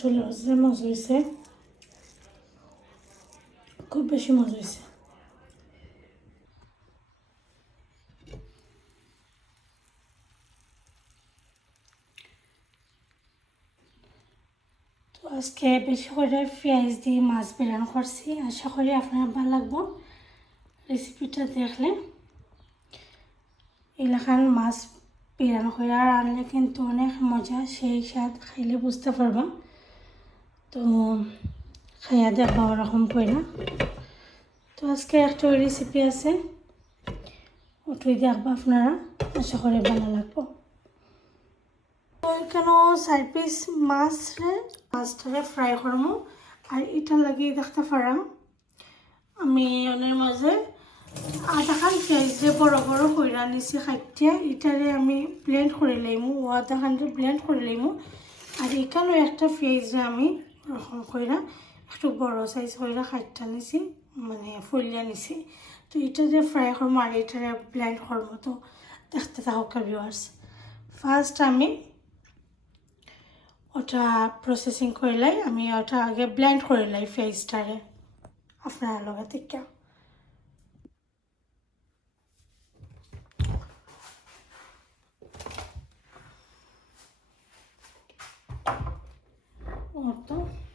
হয়েছে খুব বেশি মজা হয়েছে তো আজকে বেশি করে পেঁয়াজ দিয়ে মাছ বেরান করছি। আশা করি আপনার ভালো লাগবো। রেসিপিটা দেখলে এলাকার মাছ বেরান করে আর আনলে কিন্তু অনেক মজা। সেই স্বাদ খাইলে বুঝতে পারবা তো খাইয়া দেখবা ওরকম কই তো আজকে একটা রেসিপি আছে। ওটাই দেখবা আপনারা আশা করি ভালো লাগবো। এখানে চার পিস মাছ মাছটারে ফ্রাই করব আর এটা লাগিয়ে দেখতে পারাম। আমি ওনের মাঝে আধা খান পেঁয়াজ বড় বড় কইরা নিছি খাইটিয়া এটারে আমি ব্লেন্ড করে লইমু। ও আধা খানটা ব্লেন্ড করে লইমু। আর এখানেও একটা পেঁয়াজে আমি ওরকম কইরা একটু বড় সাইজ কইরা খাইটা নিছি মানে ফুলিয়া নিছি। তো এটা যে ফ্রাই করব আর এটা ব্লেন্ড করব তো দেখতে থাকুক ভিউয়ার্স ফার্স্ট আমি ওটা প্রসেসিং করলাই আমি ওটা আগে ব্লেন্ড করে লাই ফেসটারে আপনারা লগে থেকে Orada.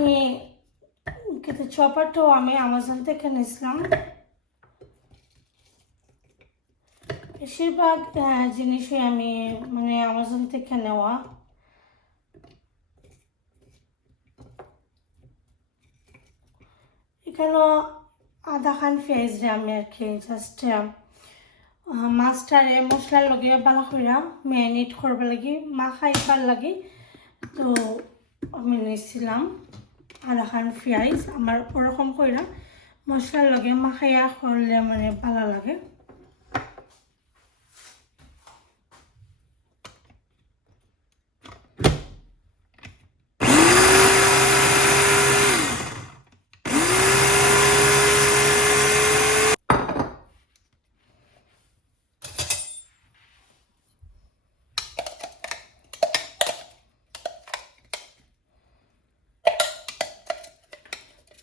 তো কিন্তু চপারটাও আমি আমাজন থেকে নিয়েছিলাম বেশিরভাগ জিনিসই আমি মানে আমাজন থেকে নেওয়া। এখানেও আধা খান পেঁয়াজ আমি আর কি জাস্ট মাছটারে মশলার লগে বালা কইরা ম্যারিনেট করবা লাগি মা খাইবার লাগি। তো আমি নিয়েছিলাম আধা খান পেঁয়াজ আমার ওরকম কইরা মশলার লগে মাখাইয়া করলে মানে ভালো লাগে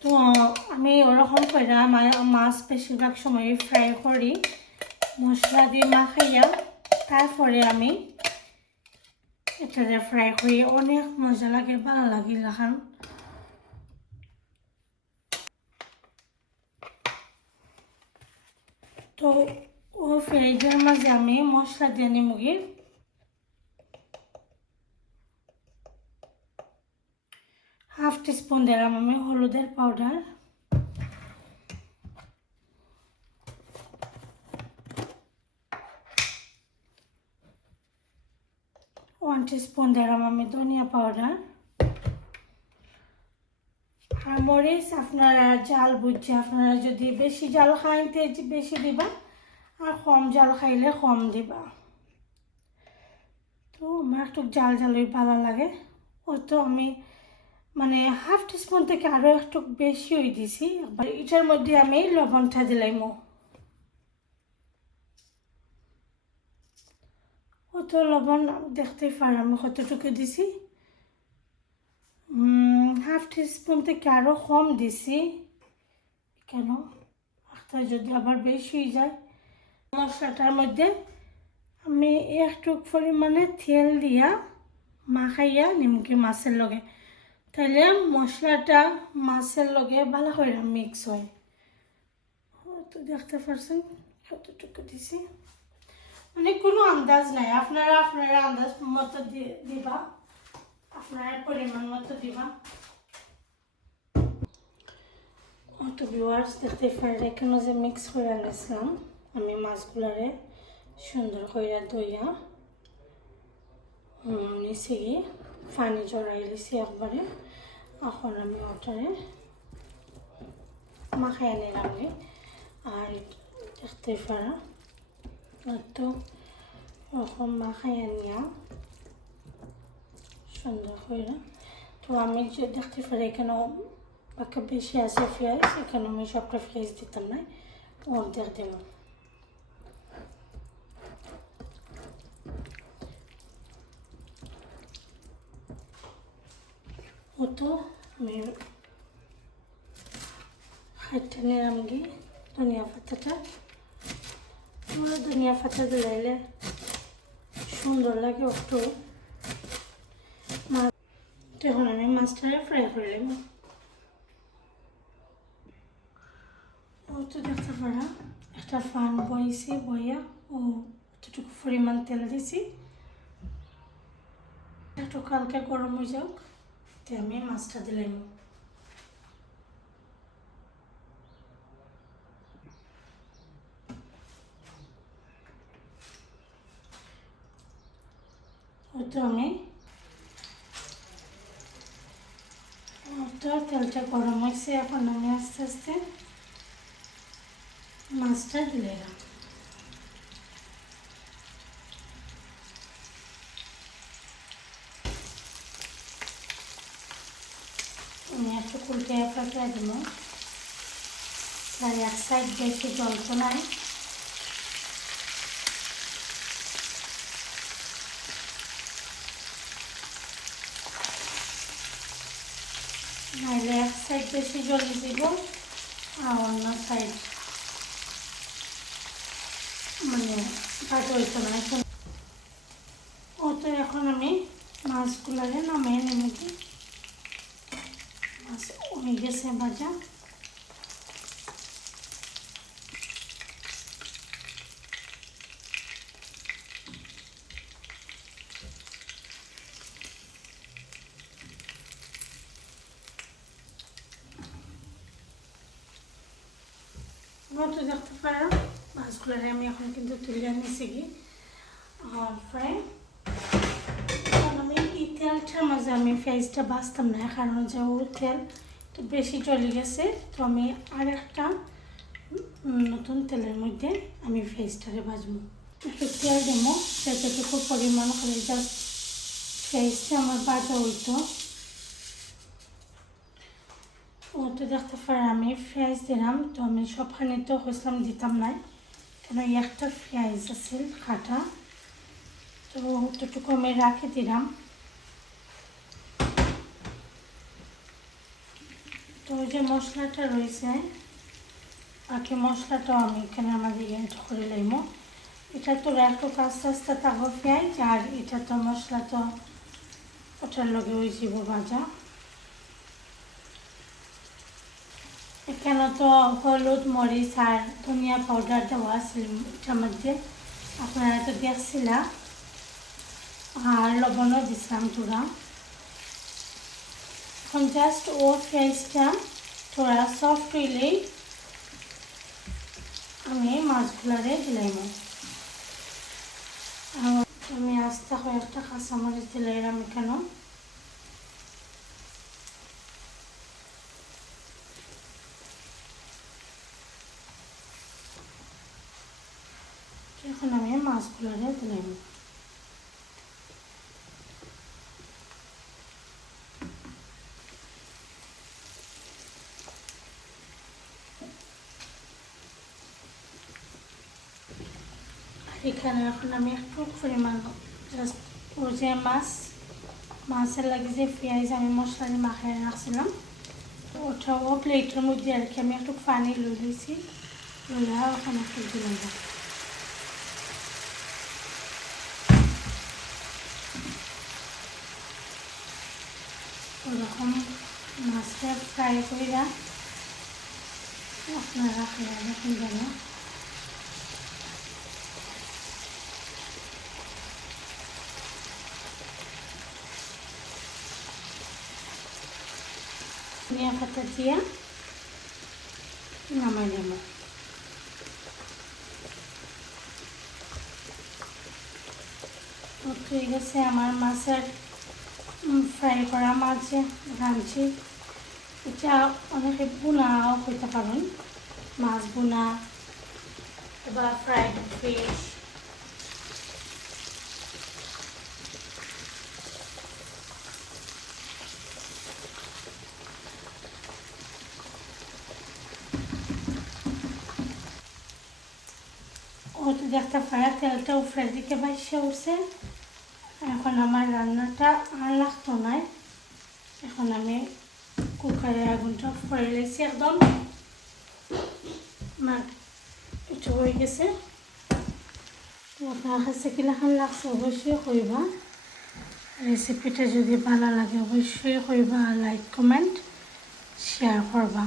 তো আমি ওরকম করে মাছ বেশিরভাগ সময় ফ্রাই করি। মশলা দিয়ে মাখাইয়া তারপরে আমি এটারে ফ্রাই করি। অনেক মজা লাগে, ভালো লাগে লাখান। তো ও ফ্রাইজের মাঝে আমি মশলা দিয়ে নিমুগি হাফ টিস্পুন দিলাম আমি হলুদের পাউডার টিস্পুন দিলাম আমি ধনিয়া পাউডার আর মরিচ আপনারা জাল বুঝছে, আপনারা যদি বেশি জাল খাইতে বেশি দিবা, আর কম জাল খাইলে কম দিবা। তো আমার একটু জাল জালই ভালো লাগে। ও তো আমি মানে হাফ টিস্পুন থেকে আরও একটু বেশি হয়ে দিছি। এটার মধ্যে আমি লবণটা দিলাইমো কত লবণ দেখতেই পার, আমি কতটুকু দিছি? হাফ টিস্পুন থেকে আরও কম দিছি। কেন? একটা যদি আবার বেশি হয়ে যায়, মশলাটার মধ্যে আমি একটু পরিমাণে তেল দিয়া মাখাইয়া নিমকি মাছের লগে। তাহলে মশলাটা মাছের লগে ভালো করে মিক্স হয়। তো দেখতে পারছেন কতটুকু দিছি? মানে কোনো আন্দাজ নাই। আপনারা আপনারা আন্দাজ মতো দিবা। আপনারা পরিমাণ মতো দিবা। অত ভিউয়ার্স দেখতে পারেন এখানে যে মিক্স করে আনিছিলাম আমি মাছগুলারে সুন্দর করে দইয়া নিচে গিয়ে পানি জড়াই দিছি একবারে। এখন আমি ওটারে মাখাই নিলাম। আর দেখতে পারা তো ওরকম মাখাই নিয়া সুন্দর করে তো আমি যে দেখতে পারি এখানেও বাকি বেশি আছে পেঁয়াজ এখানে আমি সবটা পেঁয়াজ দিতাম না অর্ধেক দিলাম ও তো আমি হাইটটা নিলাম গিয়ে ধনিয়া পাতাটা আমার ধনিয়া পাতা দিলাইলে সুন্দর লাগে একটু তখন আমি মাছটা ফ্রাই করে নেব। তো দেখতে পারা, একটা ফান বইছি বইয়া, ও এতটুকু পরিমাণ তেল দিছি। একটু হালকা গরম হয়ে তে আমি মাছটা দিলাম আমি তো তেলটা গরম হয়েছে, এখন আমি আস্তে আস্তে মাছটা দিলে এলাম আমি একটু কুলটে পাল্টে দিব। প্রায় এক সাইড বেশি জল তো নাই। জল দিব। আর অন্য সাইড মানে কাটা হইতো না এখন। ও তো এখন আমি মাছগুলারে নামিয়ে নেমে দিই মাছ উনি গেছে ভাজা। মতো দেখতে পারো মাছগুলোরে আমি এখন কিন্তু তুলে নিয়েছি কি আর আমি এই তেলটার মাঝে আমি পেঁয়াজটা বাঁচতাম না কারণ যে ও তেল তো বেশি চলে গেছে তো আমি আর একটা নতুন তেলের মধ্যে আমি পেঁয়াজটারে ভাজবো একটু তেল দেবো সেটাটুকু পরিমাণ করে জাস্ট পেঁয়াজটা আমার ভাজা হইতো দেখতে পারে আমি পেঁয়াজ দিলাম, তো আমি সবখানে তো হইসলাম দিতাম নাই। কেন একটা পেঁয়াজ আছিল কাটা। তো অতটুকু আমি রাখে দিলাম। তো ওই যে মশলাটা রয়েছে, বাকি মশলাটাও আমি এখানে আমাদের এড করে লইম এটা তো একটু আস্তে আস্তে থাকো পেঁয়াজ আর এটা তো মশলা তো ওটার লগে ওই যাব ভাজা। এখানে তো হলুদ, মরিচ আর ধনিয়া পাউডার দেওয়া আছে এটার মধ্যে। আপনারা তো দেখছিলা। আর লবণও দিছিলাম তোরা। এখন জাস্ট ও পেঁয়াজটা থোড়া সফট হইলেই আমি মাছগুলারে দিলাম আমি আস্তে কয়েকটা কাঁচামরিচ দিলাম এখানে এখন আমি মাছগুলোরে দিলাম আর এখানে এখন আমি একটু পরিমাণ জাস্ট ও মাছ, মাছের লাগে যে পেঁয়াজ আমি মশলা দিয়ে মাখাই রাখছিলাম, তো ওটাও প্লেটের মধ্যে আর কি আমি একটু পানি লই দিয়েছি ওখানে একটু দিলাম ওরকম মাছটা ফ্রাই করে আপনারা খেয়ে দেখুন যেন। ধনিয়া পাতা দিয়ে নামাই নেব। তো ঠিক আছে আমার মাছের ফ্রাই করা মাছ রাঁধছি, এটা অনেকে বোনাও করতে পারেন। মাছ বোনা বা ফ্রাইড ফিশ ও ওটা দেখতে পারে তেলটা উপরের দিকে বাইসে উঠছে। এখন আমার রান্নাটা আর লাগতো না এখন আমি কুকারের আগুনটা অফ করে লেছি একদম। আমার একটু হয়ে গেছে। তো আপনার কাছে কিলাখান লাগছে অবশ্যই কইবা রেসিপিটা যদি ভালো লাগে অবশ্যই কইবা লাইক কমেন্ট শেয়ার করবা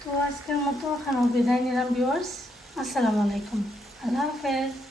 তো আজকের মতো এখানে বিদায় নিলাম ভিউয়ার্স আসসালামু আলাইকুম আল্লাহ হাফেজ।